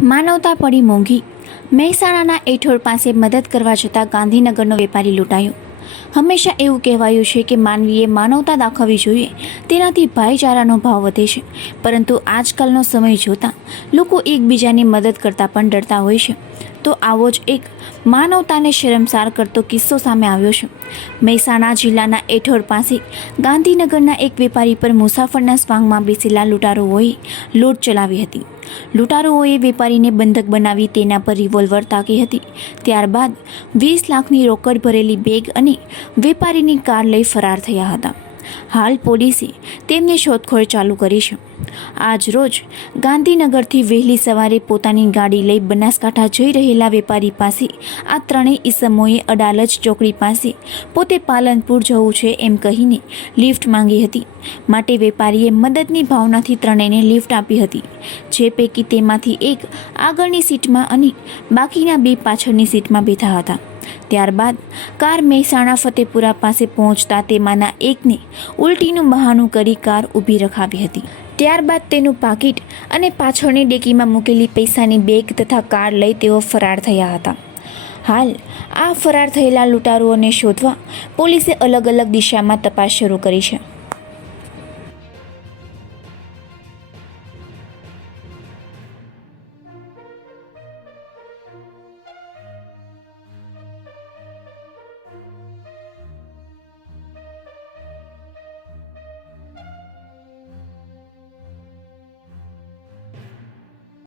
માનવતા પડી મોંઘી। મહેસાણાના એઠોડ પાસે મદદ કરવા જતાં ગાંધીનગરનો વેપારી લૂંટાયો। હંમેશા એવું કહેવાયું છે કે માનવીએ માનવતા દાખવવી જોઈએ, તેનાથી ભાઈચારાનો ભાવ વધે છે। પરંતુ આજકાલનો સમય જોતાં લોકો એકબીજાની મદદ કરતાં પણ ડરતા હોય છે। તો આવો જ એક માનવતાને શરમસાર કરતો કિસ્સો સામે આવ્યો છે। મહેસાણા જિલ્લાના એઠોડ પાસે ગાંધીનગરના એક વેપારી પર મુસાફરના સ્વાંગમાં બેસેલા લૂંટારુઓએ લૂંટ ચલાવી હતી। લૂંટારુઓએ વેપારીને બંધક બનાવી તેના પર રિવોલ્વર તાકી હતી। ત્યારબાદ 20 લાખની રોકડ ભરેલી બેગ અને વેપારીની કાર લઈ ફરાર થયા હતા। હાલ પોલીસે તેમની શોધખોળ ચાલુ કરી છે। આજ રોજ ગાંધીનગરથી વહેલી સવારે પોતાની ગાડી લઈ બનાસકાંઠા જઈ રહેલા વેપારી પાસે આ ત્રણેય ઈસમોએ અડાલજ ચોકડી પાસે પોતે પાલનપુર જવું છે એમ કહીને લિફ્ટ માંગી હતી। માટે વેપારીએ મદદની ભાવનાથી ત્રણેયને લિફ્ટ આપી હતી, જે પૈકી તેમાંથી એક આગળની સીટમાં અને બાકીના બે પાછળની સીટમાં બેઠા હતા। ત્યારબાદ કાર મહેસાણા ફતેપુરા પાસે પહોંચતા તેમાંના એકને ઉલટીનું બહાનું કરી કાર ઊભી રખાવી હતી। ત્યારબાદ તેનું પાકીટ અને પાછળની ડેકીમાં મૂકેલી પૈસાની બેગ તથા કાર લઈ તેઓ ફરાર થયા હતા। હાલ આ ફરાર થયેલા લૂંટારુઓને શોધવા પોલીસે અલગ અલગ દિશામાં તપાસ શરૂ કરી છે।